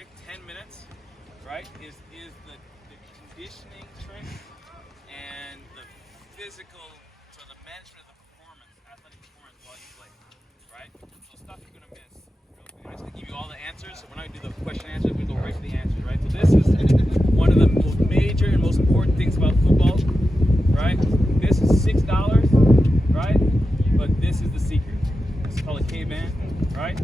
quick 10 minutes, right, is the conditioning trick and the physical, so the management of the performance, athletic performance while you play, right? So stuff you're gonna miss. I'm just gonna give you all the answers. So we're not gonna do the question and answers, we go right to the answers, right? So this is one of the most major and most important things about football, right? This is $6, right? But this is the secret. It's called a K-band, right?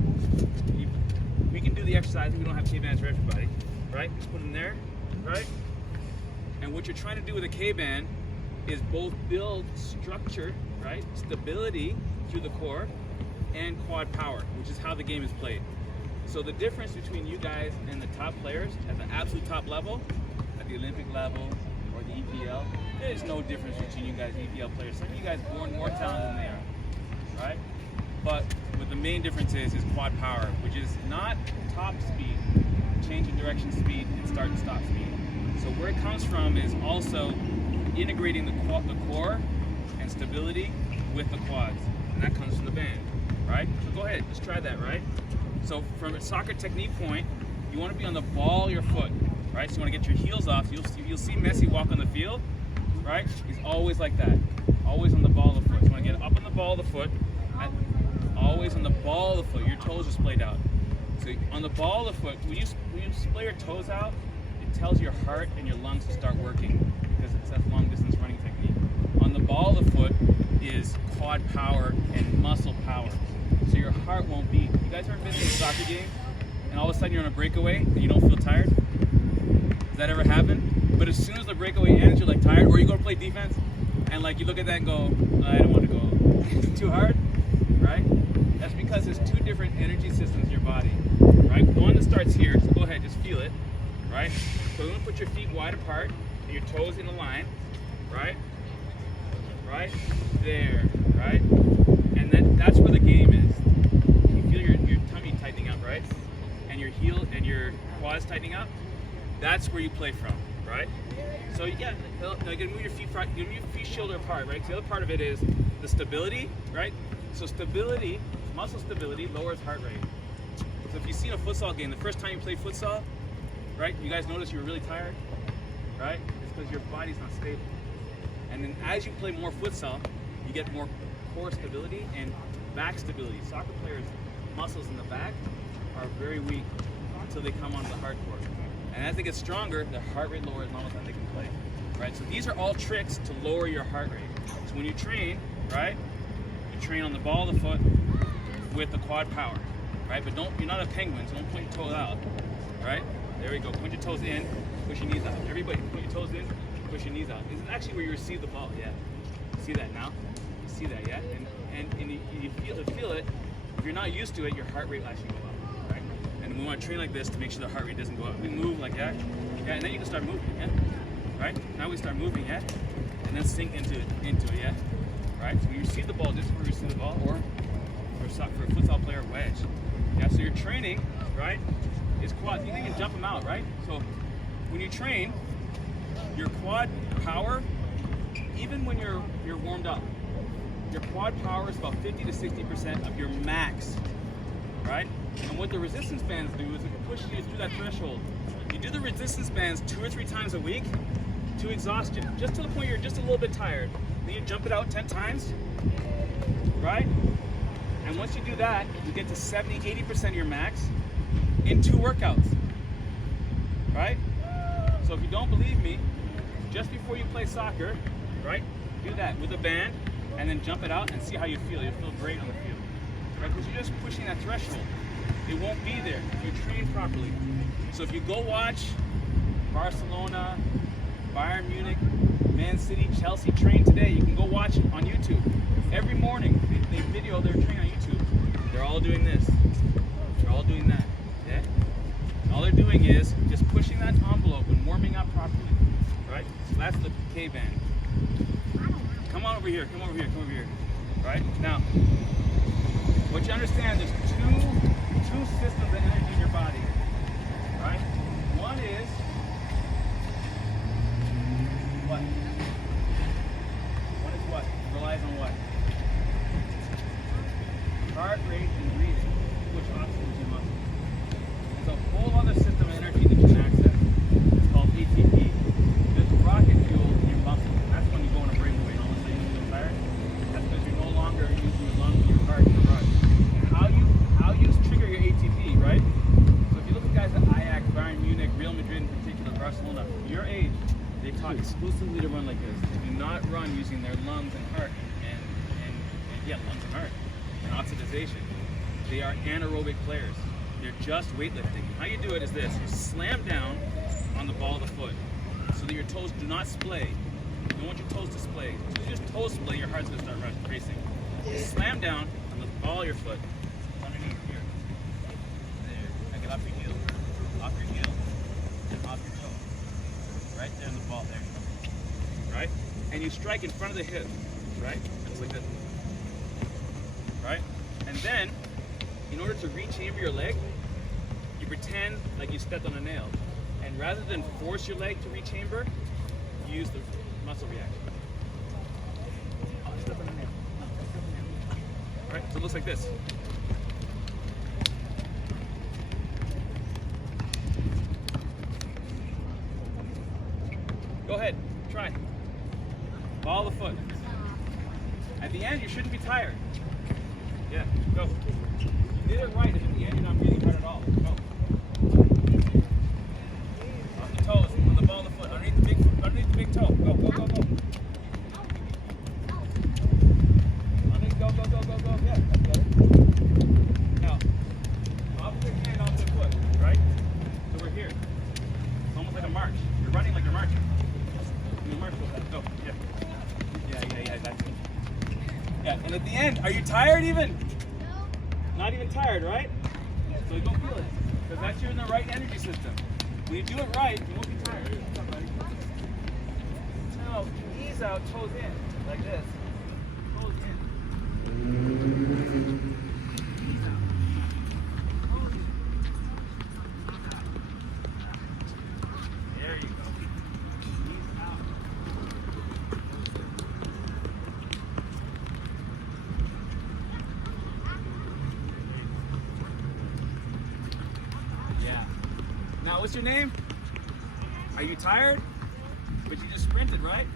We can do the exercise, we don't have K-bands for everybody, right? Just put them there, right? And what you're trying to do with a K-band is both build structure, right? Stability through the core and quad power, which is how the game is played. So the difference between you guys and the top players at the absolute top level, at the Olympic level or the EPL, there's no difference between you guys and EPL players. Some of you guys are born more talented than they are, right? But what the main difference is quad power, which is not top speed, change in direction speed, and start and stop speed. So where it comes from is also integrating the core and stability with the quads, and that comes from the band, right? So go ahead, just try that, right? So from a soccer technique point, you want to be on the ball of your foot, right? So you want to get your heels off. You'll see Messi walk on the field, right? He's always like that, always on the ball of the foot. So you want to get up on the ball of the foot, always on the ball of the foot. Your toes are splayed out. So on the ball of the foot, when you splay your toes out, it tells your heart and your lungs to start working because it's that long distance running technique. On the ball of the foot is quad power and muscle power. So your heart won't beat. You guys ever been to a soccer game and all of a sudden you're on a breakaway and you don't feel tired? Does that ever happen? But as soon as the breakaway ends, you're like tired, or you go to play defense and like you look at that and go, I don't want to go. It's too hard, right? That's because there's two different energy systems in your body, right? One that starts here, so go ahead, just feel it, right? So you want to put your feet wide apart and your toes in a line, right? Right there, right? And that's where the game is. You feel your tummy tightening up, right? And your heel and your quads tightening up. That's where you play from, right? So yeah, now you can move your feet shoulder apart, right? So the other part of it is the stability, right? So stability, muscle stability lowers heart rate. So if you've seen a futsal game, the first time you played futsal, right? You guys notice you were really tired, right? It's because your body's not stable. And then as you play more futsal, you get more core stability and back stability. Soccer players' muscles in the back are very weak until they come onto the hard court. And as they get stronger, their heart rate lowers and all of a sudden they can play, right? So these are all tricks to lower your heart rate. So when you train, right, you train on the ball of the foot with the quad power, right? But you're not a penguin, so don't point your toes out, right? There we go, point your toes in, push your knees out. Everybody, point your toes in, push your knees out. This is actually where you receive the ball, yeah. See that now? You see that, yeah? And you feel it. If you're not used to it, your heart rate will actually go up, right? And we want to train like this to make sure the heart rate doesn't go up. We move like that, yeah, and then you can start moving, yeah? Right? Now we start moving, yeah? And then sink into it, yeah? Right? So when you receive the ball, this is where you receive the ball, or for a futsal player, wedge. Yeah, so your training, right, is quad. You can jump them out, right? So when you train, your quad power, even when you're warmed up, your quad power is about 50 to 60% of your max, right? And what the resistance bands do is it pushes you through that threshold. You do the resistance bands 2 or 3 times a week to exhaustion, just to the point you're just a little bit tired. Then you jump it out 10 times, right? And once you do that, you get to 70, 80% of your max in 2 workouts, right? So if you don't believe me, just before you play soccer, right, do that with a band and then jump it out and see how you feel. You'll feel great on the field, right? Because you're just pushing that threshold. It won't be there if you train properly. So if you go watch Barcelona, Bayern Munich, Man City, Chelsea train today, you can go watch it on YouTube. Every morning, they video their training on YouTube. They're all doing this. They're all doing that, yeah? All they're doing is just pushing that envelope and warming up properly, right? So that's the K-band. Come on over here, come over here, come over here, right? Now, what you understand, there's two systems of energy in your body, right? One is what? One is what? It relies on what? Heart rate and breathing, which oxygen to your muscles. There's a whole other system organization. They are anaerobic players. They're just weightlifting. How you do it is this. You slam down on the ball of the foot so that your toes do not splay. You don't want your toes to splay. As soon as your toes splay, your heart's going to start racing. You slam down on the ball of your foot underneath here. There. Now get off your heel. Off your heel. Off your toe. Right there in the ball there. Right? And you strike in front of the hip. Right? Just like this. Right? And then, in order to rechamber your leg, you pretend like you stepped on a nail. And rather than force your leg to rechamber, you use the muscle reaction. Oh, step on a nail. Alright, so it looks like this. Go ahead, try. Ball of the foot. At the end, you shouldn't be tired. Yeah, go. You did it right, and at the end, you're not breathing hard at all. Go. Off the toes, on the ball of the foot, underneath the big toe. Go, go, go, go. Underneath, go, go, go, go, go. Yeah, that's better. Now, opposite hand off the foot, right? So we're here. It's almost like a march. You're running like you're marching. You march with that. Go, yeah. Yeah, that's it. Yeah, and at the end, are you tired even? No. Not even tired, right? So go feel it. Because that's you're in the right energy system. When you do it right, you won't be tired. What's up, buddy? Now, knees out, toes in. Like this. Toes in. Knees out. Toes in. There you go. Knees out. Now, what's your name? Are you tired? But you just sprinted, right?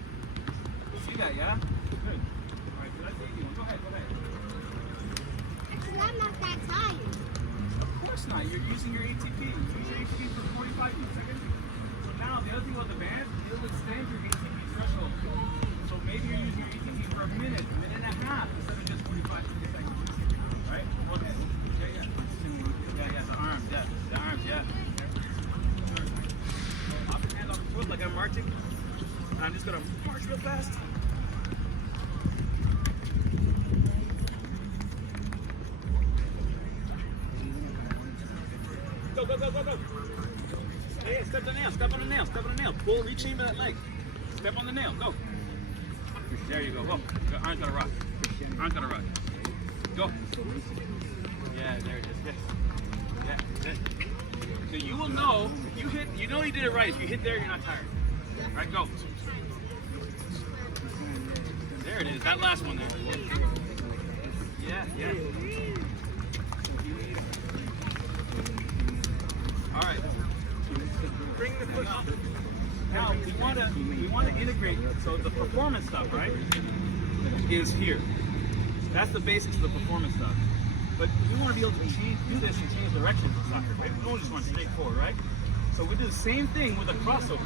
See that, yeah? Good. All right, so that's the easy one. Go ahead, go ahead. Actually, I'm not that tired. Of course not. You're using your ATP. You use your ATP for 45 seconds. So now, the other thing about the band, it'll extend your ATP threshold. So maybe you're using your ATP for a minute and a half, instead of just 45 seconds. Right? Go ahead. Yeah. Yeah, the arms, yeah. The arms, yeah. Like I'm marching. I'm just gonna march real fast. Go, go, go, go, go. Hey, step on the nail, step on the nail, step on the nail. Pull, rechamber that leg. Step on the nail, go. There you go. Go. Arms gotta rock. Arms gotta rock. Go. Yeah, there it is. Yes. Yeah, that's it. So you will know, if you hit, you know you did it right. If you hit there, you're not tired. All right, go. There it is, that last one there. Yeah. All right. Bring the foot up. Now, we want to integrate, so the performance stuff, right, is here. That's the basics of the performance stuff. But we want to be able to do this and change directions in soccer, right? We don't just run straight forward, right? So we do the same thing with a crossover,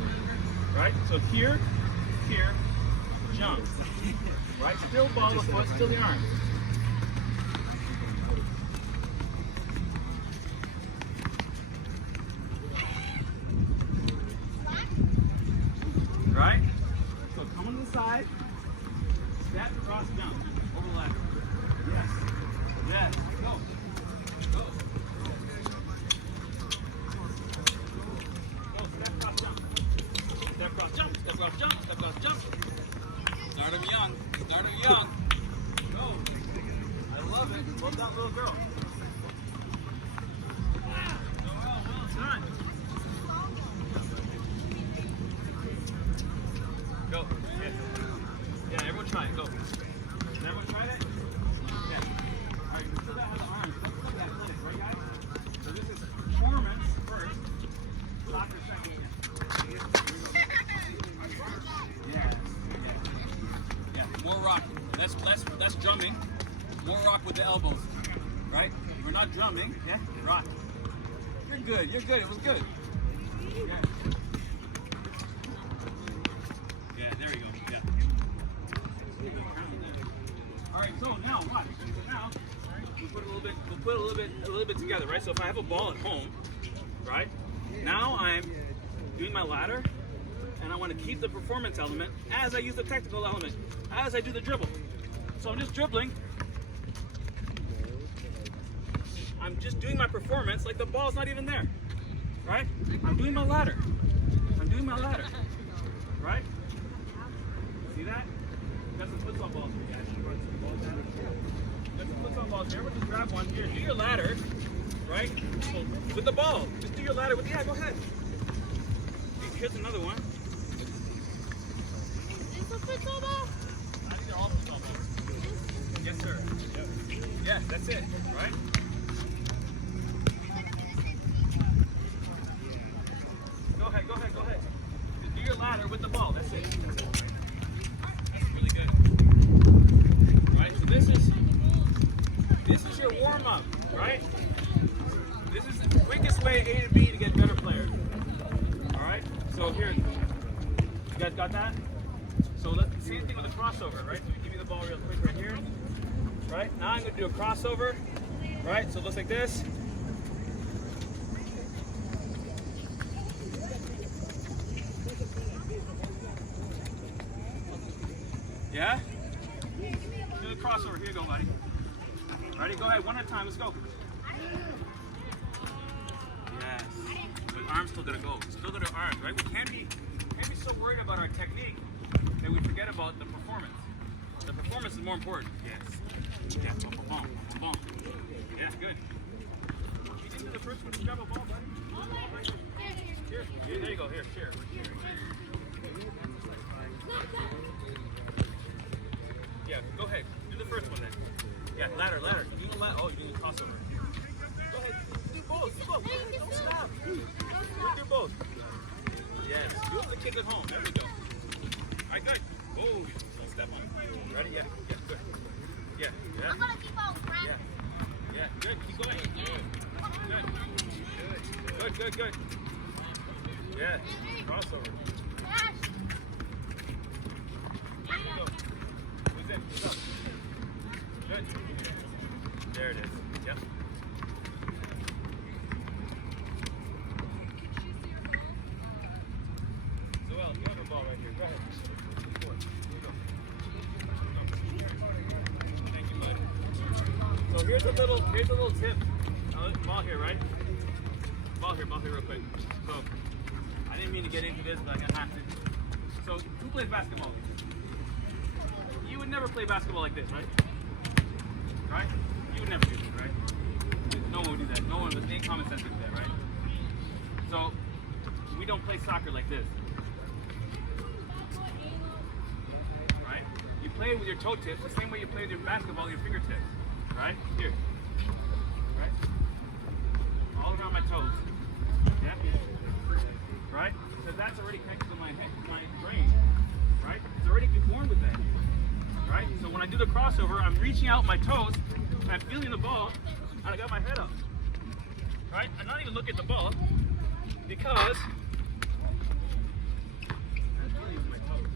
right? So here, jump, right? Still ball the foot, still the arm. Right? So come on the side, step, cross, jump, overlap. Yes. Yes. Go. Go. Go. Step, cross, jump. Step, cross, jump. Step, cross, jump. Step, cross, jump. Start them young. Start them young. Go. I love it. Well done, little girl. Well done. Go. Yeah, everyone try it. Go. Can everyone try that? Yeah. All right, we still got the arms. Let's look at athletics, right, guys? So this is performance first, soccer second. Yeah. More rock. Less drumming. More rock with the elbows. Right? We're not drumming. Yeah. Rock. You're good. You're good. It was good. Yeah. Yeah. There you go. Yeah. All right. So now watch. So now. All right. we put a little bit together, right? So if I have a ball at home, right? Now I'm doing my ladder, and I want to keep the performance element as I use the technical element, as I do the dribble. So I'm just dribbling. I'm just doing my performance like the ball's not even there, right? I'm doing my ladder. I'm doing my ladder, right? See that? Got some futsal balls here, guys. Got some futsal balls here. We'll just grab one here. Do your ladder, right? So with the ball. Just do your ladder with. Yeah, go ahead. Here's another one. Is this a futsal ball? I think they're all futsal balls. Yes, sir. Yep. Yeah, that's it, right? Go ahead. Just do your ladder with the ball. That's it. That's really good. Right? So this is your warm up, right? This is the quickest way A to B to get better players. All right? So here, you guys got that? So let's same thing with a crossover, right? So we give you the ball real quick right here. Right? Now I'm going to do a crossover. Right? So it looks like this. Yeah? Do the crossover. Here you go, buddy. Ready? Go ahead. One at a time. Let's go. Yes. But arms still gotta go. Still gotta arms, right? We can't be so worried about our technique that we forget about the performance. The performance is more important. Yes. Yeah. Boom. Yeah. Good. You didn't do the first one. Just grab a ball, buddy. Here. There you go. Here. Here. Yeah, go ahead. Do the first one then. Yeah, ladder. You're doing a ladder. Oh, you're doing a crossover. Go ahead. Do both. Don't stop. Do both. Yes. Do it for the kids at home. There we go. All right, good. Oh, don't step on it. Ready? Yeah. Good. Yeah. I'm gonna keep on grabbing. Yeah. Good. Keep going. Good. Yeah. Crossover. Go. Good. There it is. Yep. So, well, you have a ball right here. Go ahead. Go. Thank you, bud. So here's a little tip. Ball here, right? Ball here real quick. So I didn't mean to get into this, but I'm gonna have to. So who plays basketball? You would never play basketball like this, right? Right? You would never do this, right? No one would do that. No one with any common sense would do that, right? So, we don't play soccer like this. Right? You play with your toe tips the same way you play with your basketball with your fingertips. Right? Here. Right? All around my toes. Yeah? Right? Because that's already connected to my head, my brain. Right? It's already conformed with that. Right? So when I do the crossover, I'm reaching out my toes, and I'm feeling the ball, and I got my head up. Right? I'm not even looking at the ball, because I'm feeling my toes.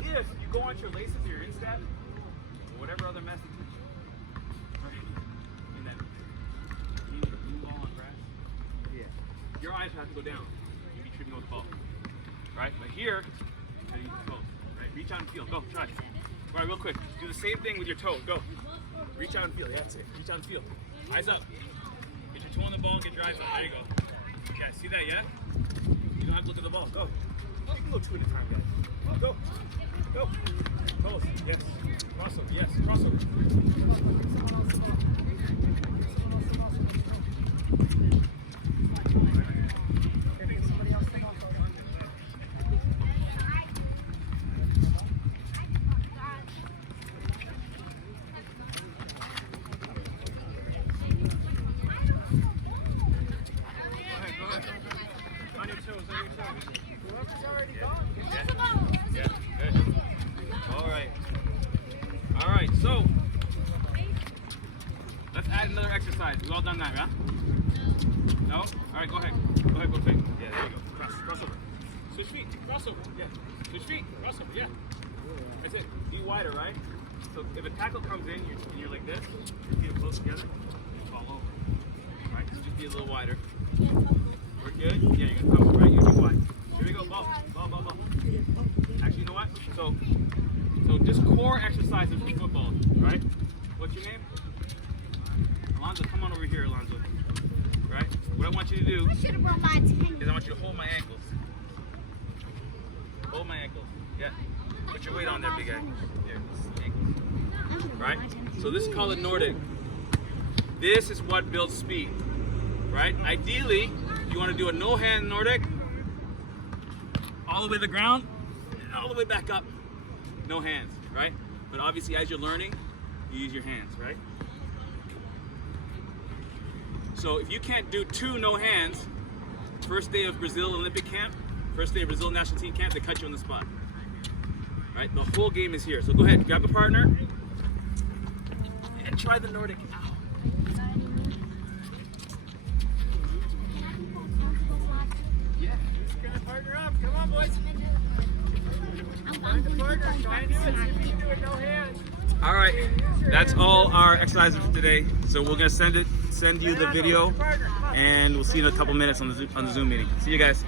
If you go onto your laces, your instep, or whatever other message, right? And then you need a blue ball on grass, your eyes have to go down. You be tripping with the ball. Right? But here, you use the toes. Right? Reach out and feel. Go, try. All right, real quick. Do the same thing with your toe. Go. Reach out and feel. Yeah, that's it. Reach out and feel. Eyes up. Get your toe on the ball and get your eyes up. There you go. Yeah, see that, yeah? You don't have to look at the ball. Go. You can go two at a time, guys. Go. Toes. Yes. Crossover. Yes. Crossover. Another exercise. We've all done that, yeah? No? All right, go ahead. Go quick. Yeah, there you go. Crossover. Switch feet. Crossover. Yeah. Switch feet. Crossover. Yeah. That's it. Be wider, right? So if a tackle comes in and you're like this, your feet are close together, you fall over. Right? Just be a little wider. We're good? Yeah, you're gonna tumble, right? You're gonna be wide. Here we go, ball. Actually, you know what? So just core exercises for football, right? What's your name? Alonzo, come on over here, Alonzo. Right? What I want you to do I should have brought my attendant. is I want you to hold my ankles. Hold my ankles. Yeah. Put your weight on there, big guy. Here, ankles. Right? So this is called a Nordic. This is what builds speed. Right? Ideally, you want to do a no-hand Nordic. All the way to the ground, and all the way back up. No hands, right? But obviously, as you're learning, you use your hands, right? So if you can't do 2 no hands, first day of Brazil Olympic camp, first day of Brazil national team camp, they cut you on the spot. Right? The whole game is here. So go ahead, grab a partner, and try the Nordic. Ow. Yeah, just gonna partner up. Come on, boys. Find a partner. Try and do it. See if you can do it no hands. All right, that's all our exercises for today. So we're gonna send you the video, and we'll see you in a couple minutes on the Zoom meeting. See you guys.